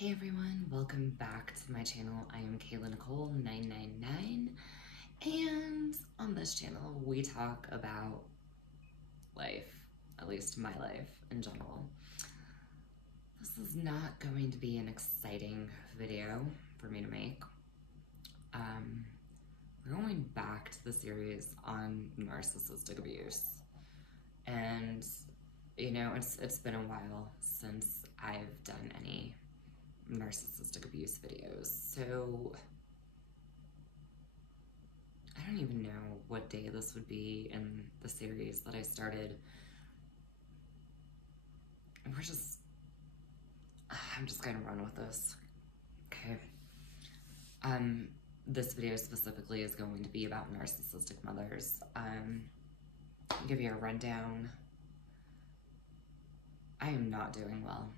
Hey everyone, welcome back to my channel. I am Kayla Nicole 999, and on this channel we talk about life, at least my life in general. This is not going to be an exciting video for me to make. We're going back to the series on narcissistic abuse, and you know, it's been a while since I've done any narcissistic abuse videos, so I don't even know what day this would be in the series that I started. I'm just gonna run with this, okay? This video specifically is going to be about narcissistic mothers. I'll give you a rundown. I am not doing well.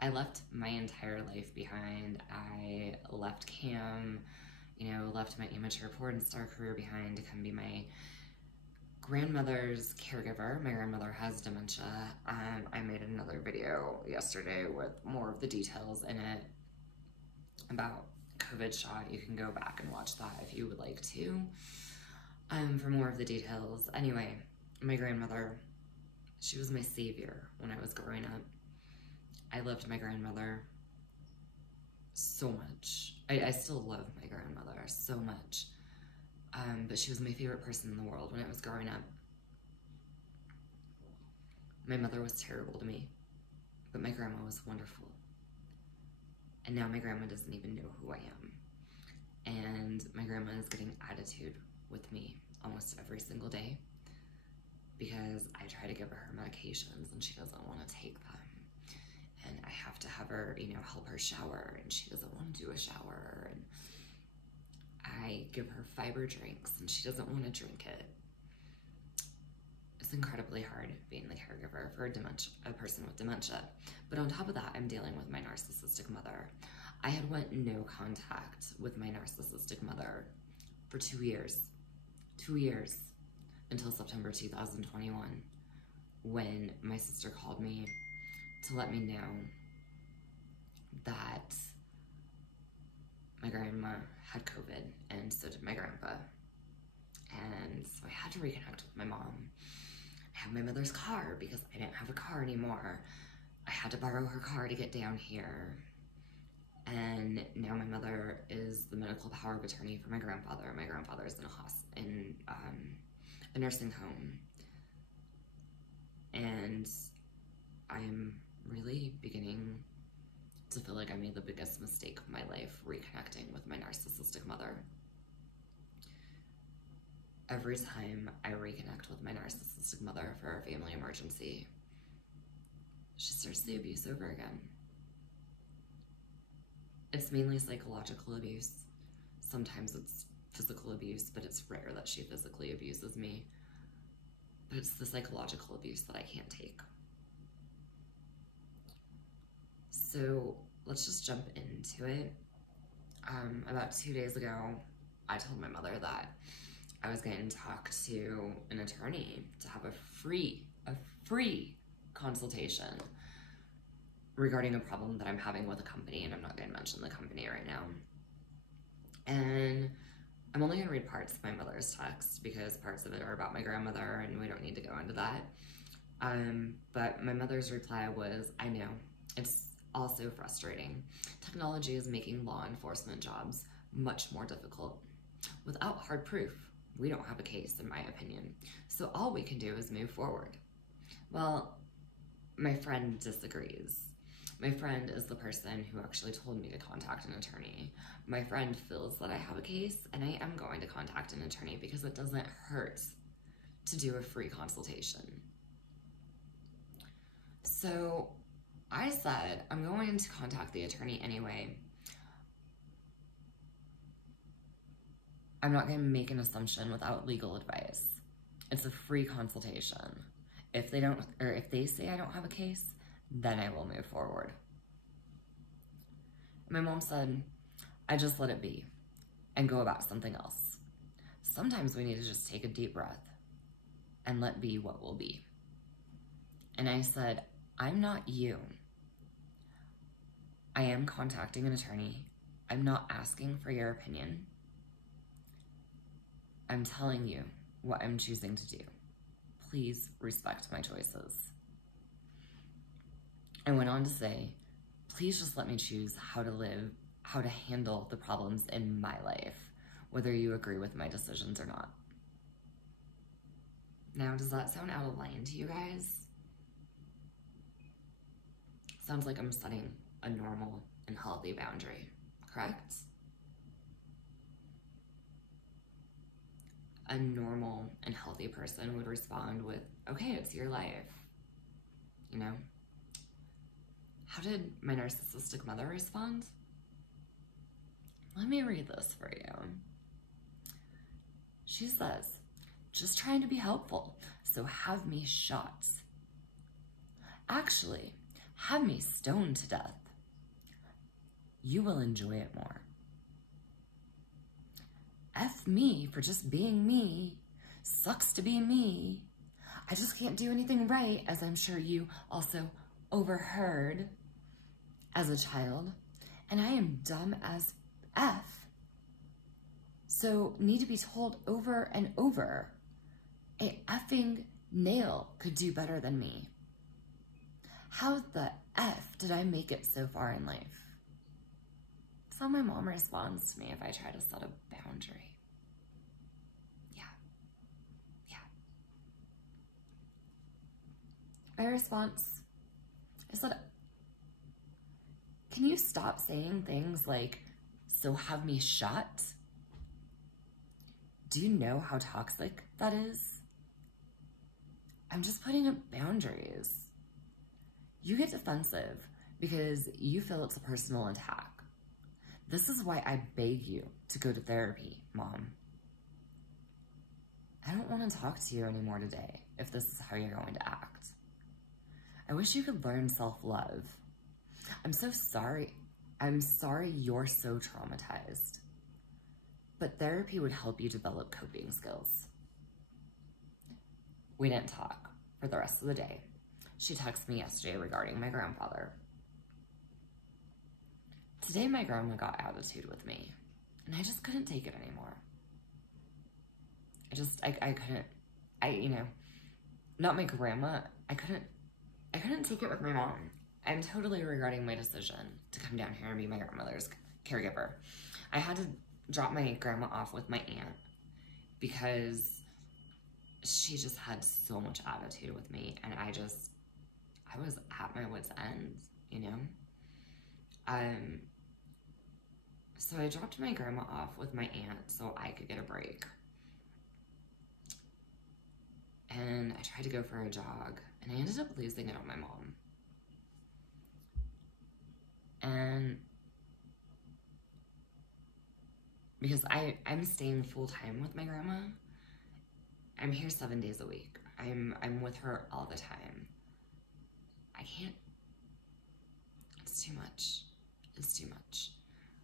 I left my entire life behind. I left cam, left my amateur porn star career behind to come be my grandmother's caregiver. My grandmother has dementia. I made another video yesterday with more of the details in it about COVID shot. You can go back and watch that if you would like to, for more of the details. Anyway, my grandmother, she was my savior when I was growing up. I loved my grandmother so much. I still love my grandmother so much, but she was my favorite person in the world when I was growing up. My mother was terrible to me, but my grandma was wonderful. And now my grandma doesn't even know who I am. And my grandma is getting attitude with me almost every single day because I try to give her medications and she doesn't want to take them. And I have to have her, help her shower, and she doesn't want to do a shower. And I give her fiber drinks, and she doesn't want to drink it. It's incredibly hard being the caregiver for a person with dementia. But on top of that, I'm dealing with my narcissistic mother. I had went no contact with my narcissistic mother for 2 years. 2 years until September 2021, when my sister called me to let me know that my grandma had COVID, and so did my grandpa. And so I had to reconnect with my mom. I have my mother's car because I didn't have a car anymore. I had to borrow her car to get down here. And now my mother is the medical power of attorney for my grandfather. My grandfather's in a nursing home. And I'm really beginning to feel like I made the biggest mistake of my life reconnecting with my narcissistic mother. Every time I reconnect with my narcissistic mother for a family emergency, she starts the abuse over again. It's mainly psychological abuse. Sometimes it's physical abuse, but it's rare that she physically abuses me. But it's the psychological abuse that I can't take. So let's just jump into it. About 2 days ago, I told my mother that I was going to talk to an attorney to have a free consultation regarding a problem that I'm having with a company, and I'm not going to mention the company right now. And I'm only going to read parts of my mother's text because parts of it are about my grandmother and we don't need to go into that. But my mother's reply was, I know, it's also frustrating. Technology is making law enforcement jobs much more difficult. Without hard proof, we don't have a case, in my opinion. So all we can do is move forward. Well, my friend disagrees. My friend is the person who actually told me to contact an attorney. My friend feels that I have a case, and I am going to contact an attorney because it doesn't hurt to do a free consultation. So I said, I'm going to contact the attorney anyway. I'm not going to make an assumption without legal advice. It's a free consultation. If they say I don't have a case, then I will move forward. My mom said, I just let it be and go about something else. Sometimes we need to just take a deep breath and let be what will be. And I said, I'm not you. I am contacting an attorney. I'm not asking for your opinion. I'm telling you what I'm choosing to do. Please respect my choices. I went on to say, please just let me choose how to live, how to handle the problems in my life, whether you agree with my decisions or not. Now, does that sound out of line to you guys? Sounds like I'm setting a normal and healthy boundary, correct? A normal and healthy person would respond with, okay, it's your life, you know? How did my narcissistic mother respond? Let me read this for you. She says, just trying to be helpful, so have me shot. Actually, have me stoned to death. You will enjoy it more. F me for just being me. Sucks to be me. I just can't do anything right, as I'm sure you also overheard as a child. And I am dumb as F. So need to be told over and over. A effing nail could do better than me. How the F did I make it so far in life? That's how my mom responds to me if I try to set a boundary. Yeah. My response, I said, can you stop saying things like, so have me shot? Do you know how toxic that is? I'm just putting up boundaries. You get defensive because you feel it's a personal attack. This is why I beg you to go to therapy, Mom. I don't want to talk to you anymore today if this is how you're going to act. I wish you could learn self-love. I'm so sorry. I'm sorry you're so traumatized. But therapy would help you develop coping skills. We didn't talk for the rest of the day. She texted me yesterday regarding my grandfather. Today, my grandma got attitude with me, and I just couldn't take it anymore. I couldn't, not my grandma, I couldn't take it with my mom. I'm totally regretting my decision to come down here and be my grandmother's caregiver. I had to drop my grandma off with my aunt because she just had so much attitude with me, and I was at my wit's end, you know? So I dropped my grandma off with my aunt so I could get a break. And I tried to go for a jog, and I ended up losing it on my mom. And because I'm staying full-time with my grandma, I'm here 7 days a week. I'm with her all the time. I can't, it's too much. It's too much.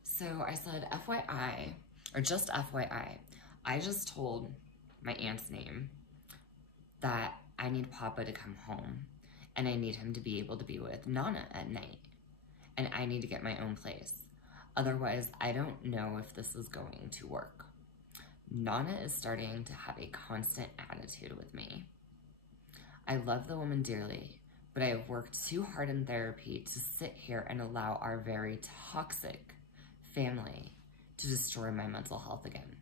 So I said, FYI, or just FYI, I just told my aunt's name that I need Papa to come home and I need him to be able to be with Nana at night. And I need to get my own place. Otherwise, I don't know if this is going to work. Nana is starting to have a constant attitude with me. I love the woman dearly, but I have worked too hard in therapy to sit here and allow our very toxic family to destroy my mental health again.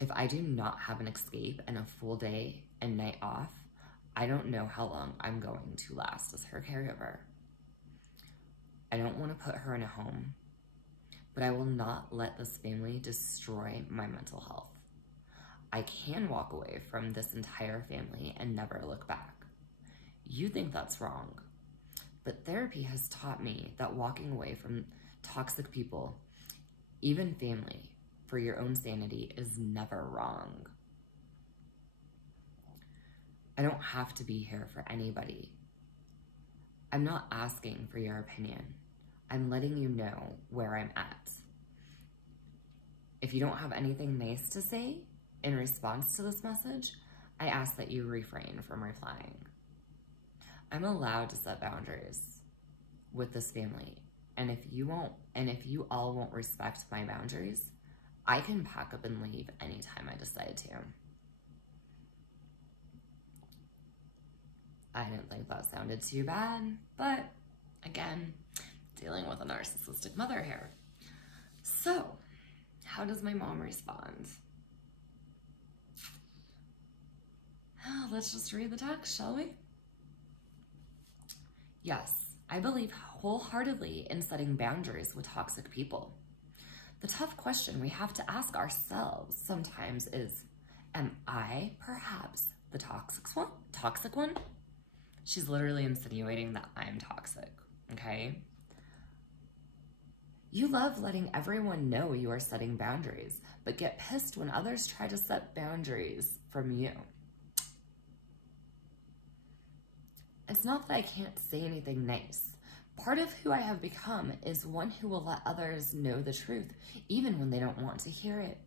If I do not have an escape and a full day and night off, I don't know how long I'm going to last as her caregiver. I don't want to put her in a home, but I will not let this family destroy my mental health. I can walk away from this entire family and never look back. You think that's wrong, but therapy has taught me that walking away from toxic people, even family, for your own sanity is never wrong. I don't have to be here for anybody. I'm not asking for your opinion. I'm letting you know where I'm at. If you don't have anything nice to say in response to this message, I ask that you refrain from replying. I'm allowed to set boundaries. with this family. And if you all won't respect my boundaries, I can pack up and leave anytime I decide to. I didn't think that sounded too bad, but again, dealing with a narcissistic mother here. So, how does my mom respond? Let's just read the text, shall we? Yes, I believe wholeheartedly in setting boundaries with toxic people. The tough question we have to ask ourselves sometimes is, am I perhaps the toxic one? She's literally insinuating that I'm toxic, okay? You love letting everyone know you are setting boundaries, but get pissed when others try to set boundaries from you. It's not that I can't say anything nice. Part of who I have become is one who will let others know the truth, even when they don't want to hear it.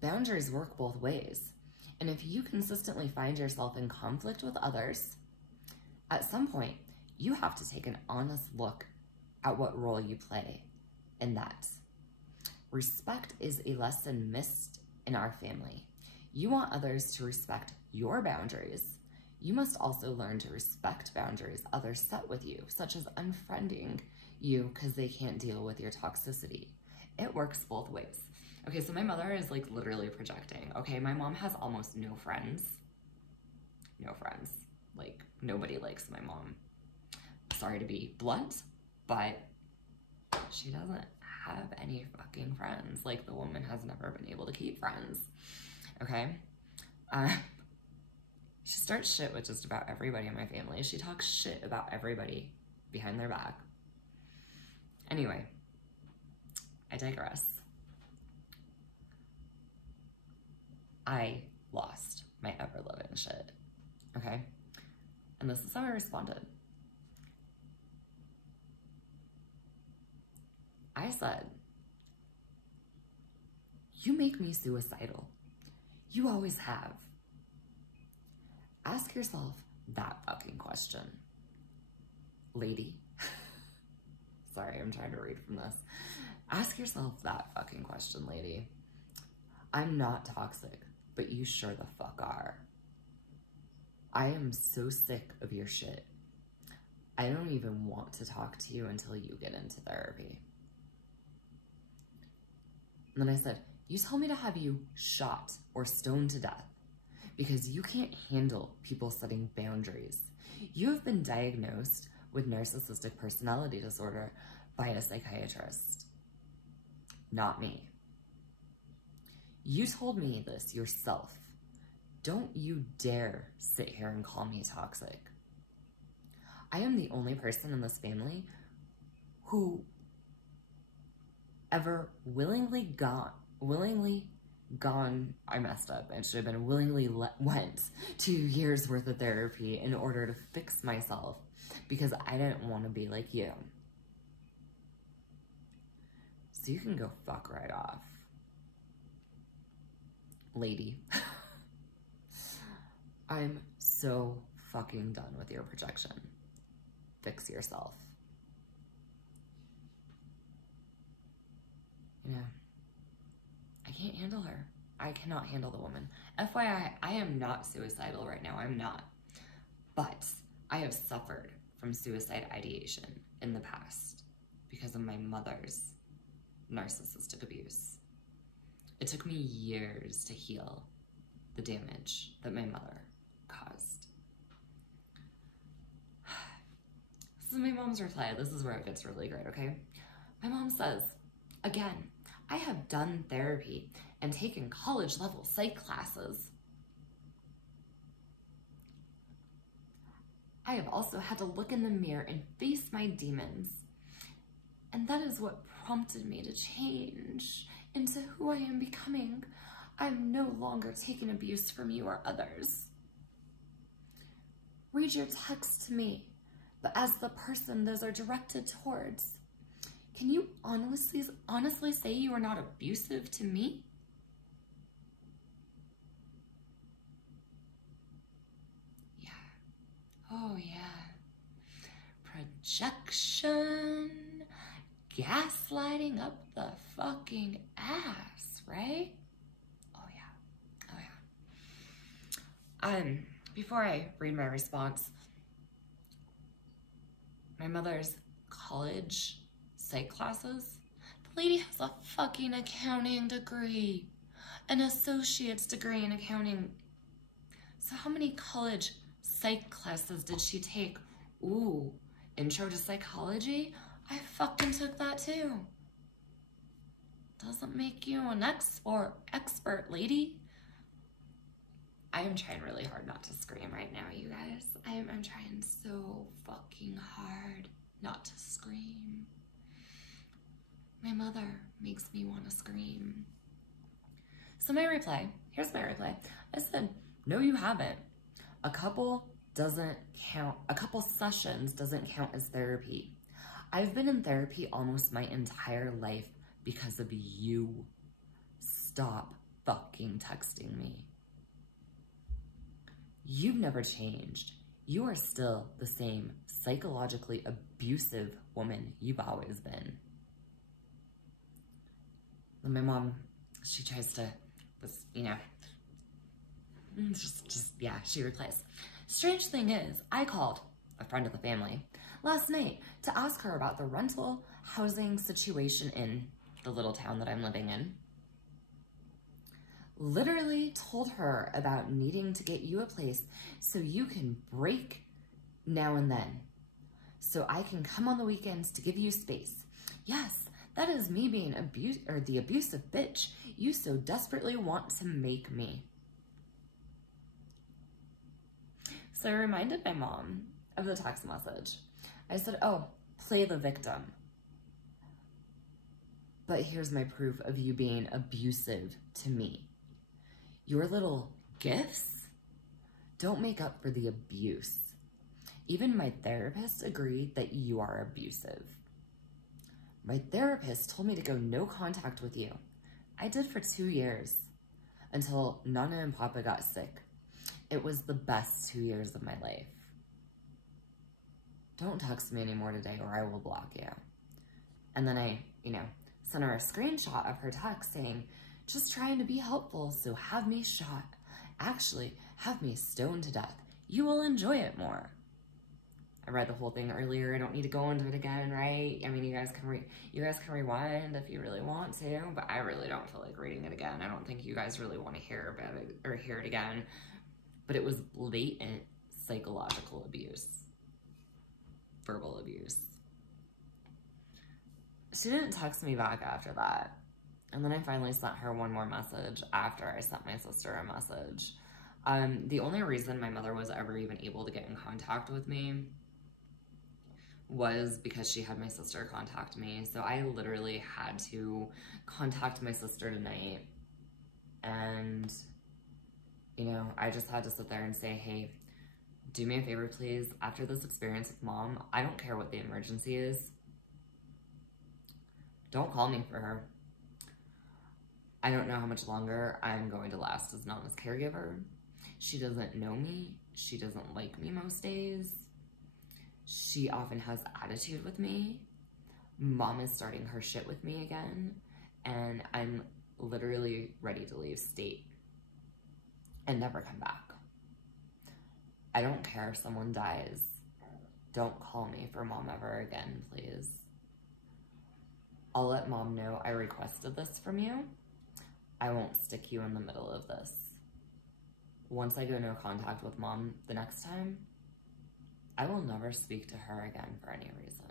Boundaries work both ways, and if you consistently find yourself in conflict with others, at some point, you have to take an honest look at what role you play in that. Respect is a lesson missed in our family. You want others to respect your boundaries. You must also learn to respect boundaries others set with you, such as unfriending you because they can't deal with your toxicity. It works both ways. Okay, so my mother is like literally projecting. Okay, my mom has almost no friends. No friends. Like, nobody likes my mom. Sorry to be blunt, but she doesn't have any fucking friends. Like, the woman has never been able to keep friends. Okay? She starts shit with just about everybody in my family. She talks shit about everybody behind their back. Anyway, I digress. I lost my ever-loving shit, okay? And this is how I responded. I said, you make me suicidal. You always have. Ask yourself that fucking question. Lady. Sorry, I'm trying to read from this. Ask yourself that fucking question, lady. I'm not toxic, but you sure the fuck are. I am so sick of your shit. I don't even want to talk to you until you get into therapy. And then I said, you tell me to have you shot or stoned to death because you can't handle people setting boundaries. You have been diagnosed with narcissistic personality disorder by a psychiatrist, not me. You told me this yourself. Don't you dare sit here and call me toxic. I am the only person in this family who ever willingly gone, I messed up. I should have been willingly went 2 years worth of therapy in order to fix myself because I didn't want to be like you. So you can go fuck right off. Lady. I'm so fucking done with your projection. Fix yourself. You know, I can't handle her. I cannot handle the woman. FYI, I am not suicidal right now. I'm not. But I have suffered from suicide ideation in the past because of my mother's narcissistic abuse. It took me years to heal the damage that my mother caused. This is my mom's reply. This is where it gets really great, okay? My mom says, again, I have done therapy and taken college-level psych classes. I have also had to look in the mirror and face my demons. And that is what prompted me to change into who I am becoming. I'm no longer taking abuse from you or others. Read your text to me, but as the person those are directed towards. Can you honestly say you are not abusive to me? Yeah. Oh, yeah. rejection, gaslighting up the fucking ass, right? Oh yeah, oh yeah. Before I read my response, my mother's college psych classes, the lady has a fucking accounting degree, an associate's degree in accounting. So how many college psych classes did she take? Ooh, intro to psychology? I fucking took that too. Doesn't make you an expert, lady. I am trying really hard not to scream right now, you guys. I'm trying so fucking hard not to scream. My mother makes me want to scream. So my reply, here's my reply. I said, no, you haven't. A couple sessions doesn't count as therapy. I've been in therapy almost my entire life because of you. Stop fucking texting me. You've never changed. You are still the same psychologically abusive woman you've always been. And my mom, she tries to, she replies. Strange thing is, I called a friend of the family last night to ask her about the rental housing situation in the little town that I'm living in. Literally told her about needing to get you a place so you can break now and then, so I can come on the weekends to give you space. Yes, that is me being the abusive bitch you so desperately want to make me. So I reminded my mom of the text message. I said, oh, play the victim. But here's my proof of you being abusive to me. Your little gifts don't make up for the abuse. Even my therapist agreed that you are abusive. My therapist told me to go no contact with you. I did for 2 years until Nana and Papa got sick. It was the best 2 years of my life. Don't text me anymore today or I will block you. And then I, sent her a screenshot of her text saying, just trying to be helpful, so have me shot. Actually, have me stoned to death. You will enjoy it more. I read the whole thing earlier. I don't need to go into it again, right? I mean, you guys can rewind if you really want to, but I really don't feel like reading it again. I don't think you guys really want to hear about it or hear it again. But it was blatant psychological abuse, verbal abuse. She didn't text me back after that. And then I finally sent her one more message after I sent my sister a message. The only reason my mother was ever even able to get in contact with me was because she had my sister contact me. So I literally had to contact my sister tonight. And, I just had to sit there and say, hey, do me a favor, please. After this experience with Mom, I don't care what the emergency is. Don't call me for her. I don't know how much longer I'm going to last as Nana's caregiver. She doesn't know me. She doesn't like me most days. She often has attitude with me. Mom is starting her shit with me again. And I'm literally ready to leave state and never come back. I don't care if someone dies. Don't call me for Mom ever again, please. I'll let Mom know I requested this from you. I won't stick you in the middle of this. Once I go no contact with Mom the next time, I will never speak to her again for any reason.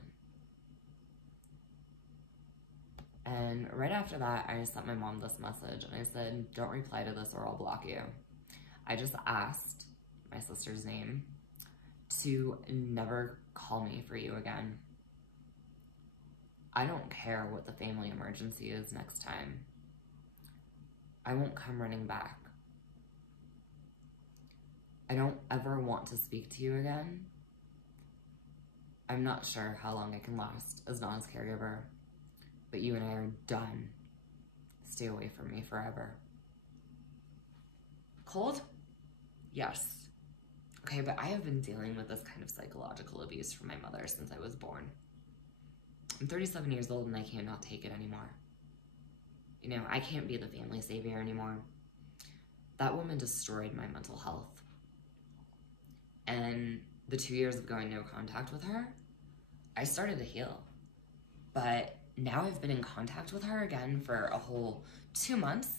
And right after that, I sent my mom this message and I said, don't reply to this or I'll block you. I just asked my sister's name to never call me for you again. I don't care what the family emergency is next time. I won't come running back. I don't ever want to speak to you again. I'm not sure how long I can last as Nana's caregiver, but you and I are done. Stay away from me forever. Cold? Yes. Okay, but I have been dealing with this kind of psychological abuse from my mother since I was born. I'm 37 years old and I cannot take it anymore. You know, I can't be the family savior anymore. That woman destroyed my mental health. And the 2 years of going no contact with her, I started to heal. But now I've been in contact with her again for a whole 2 months,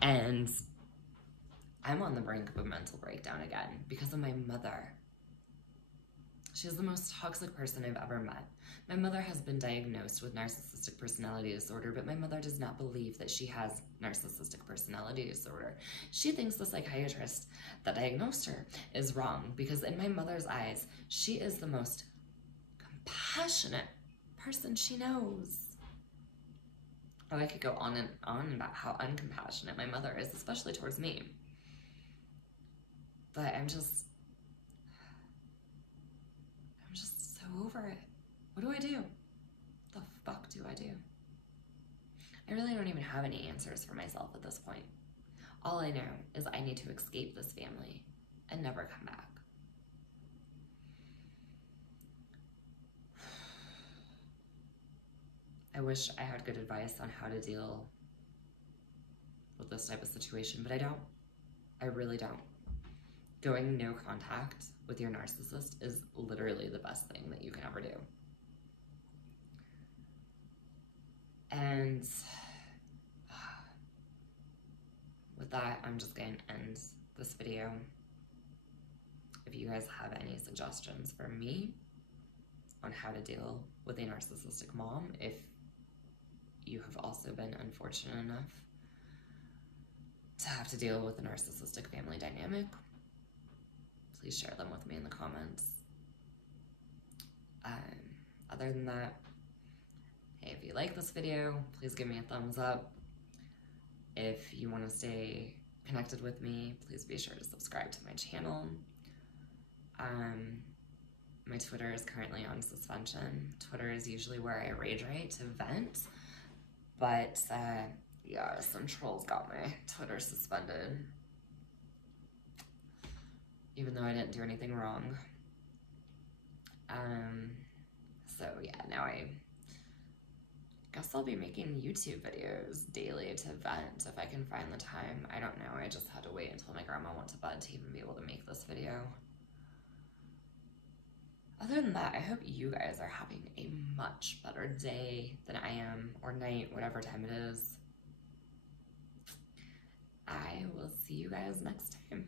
and I'm on the brink of a mental breakdown again because of my mother. She's the most toxic person I've ever met. My mother has been diagnosed with narcissistic personality disorder, but my mother does not believe that she has narcissistic personality disorder. She thinks the psychiatrist that diagnosed her is wrong because in my mother's eyes, she is the most compassionate person she knows. Oh, I could go on and on about how uncompassionate my mother is, especially towards me. But I'm just so over it. What do I do? The fuck do I do? I really don't even have any answers for myself at this point. All I know is I need to escape this family and never come back. I wish I had good advice on how to deal with this type of situation, but I don't. I really don't. Going no contact with your narcissist is literally the best thing that you can ever do. And with that, I'm just going to end this video. If you guys have any suggestions for me on how to deal with a narcissistic mom, if you have also been unfortunate enough to have to deal with a narcissistic family dynamic, please share them with me in the comments. Other than that, hey, if you like this video, please give me a thumbs up. If you want to stay connected with me, please be sure to subscribe to my channel. My Twitter is currently on suspension. Twitter is usually where I rage write to vent, but yeah, some trolls got my Twitter suspended, even though I didn't do anything wrong. So yeah, now I guess I'll be making YouTube videos daily to vent if I can find the time. I don't know, I just had to wait until my grandma went to bed to even be able to make this video. Other than that, I hope you guys are having a much better day than I am, or night, whatever time it is. I will see you guys next time.